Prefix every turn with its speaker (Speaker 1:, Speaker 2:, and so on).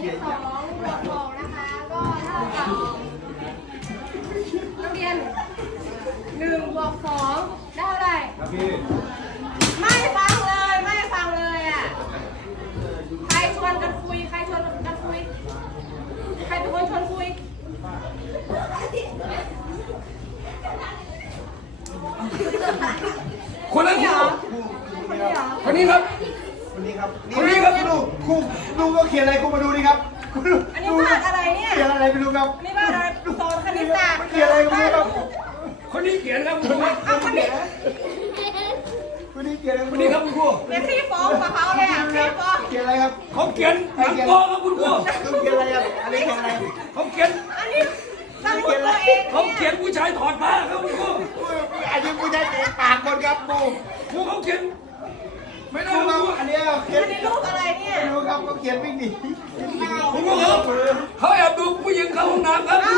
Speaker 1: 2 บวก 2นะคะก็เท่ากับนักเรียน1 บวก 2ได้เท่าไหร่ไม่ฟังเลยอ่ะใครชวนกันคุยใครเป็นคนชวนคุย
Speaker 2: คนนั้น
Speaker 1: เหรอ
Speaker 2: คนนี้ครับ
Speaker 3: ลูกก็เขียนอะไรครูมาดูนี่ครับ
Speaker 1: อันนี้วาดอะไรเนี่ย
Speaker 3: เขียนอะไรไม่รู้ครับ
Speaker 1: อันนี้วาดอะไรสอนคณิตศาสตร์
Speaker 3: เขียนอะไรก็ไม่รู้ครับ
Speaker 2: คนนี้เขียนครับ
Speaker 1: เอาคนนี้
Speaker 3: คนนี้เขียนอะไร
Speaker 2: คนนี้ครับคุณครู
Speaker 1: เดี๋ยวพี่ฟ้องกับเขาเลยอ่ะพี่ฟ้อง
Speaker 3: เขียนอะไรครับ
Speaker 2: เขาเขียนหนังโป๊ครับคุณครู
Speaker 3: ลูกเขียนอะไรครับอันนี้เขียนอะไร
Speaker 2: เขาเขียน
Speaker 1: อันนี้ตั้งตัวเอง
Speaker 2: เขาเขียนผู้ชายถอดผ้าครับคุณครู
Speaker 3: อันนี้ผู้ชายเขียนปากคนครับครู
Speaker 2: ครูเขาเขียนไม่ได้
Speaker 3: ครู
Speaker 2: ค
Speaker 3: ค
Speaker 2: รั
Speaker 3: รั
Speaker 2: บบ
Speaker 3: อันนี้เขียน
Speaker 1: อันนี้รูปอะไรเนี่ย
Speaker 3: ไม่รู้ครับเขาเขียนวิ่งหนี
Speaker 2: คุณครูครับเขาแอบดูผู้หญิงเข้าห้องน้ำครับ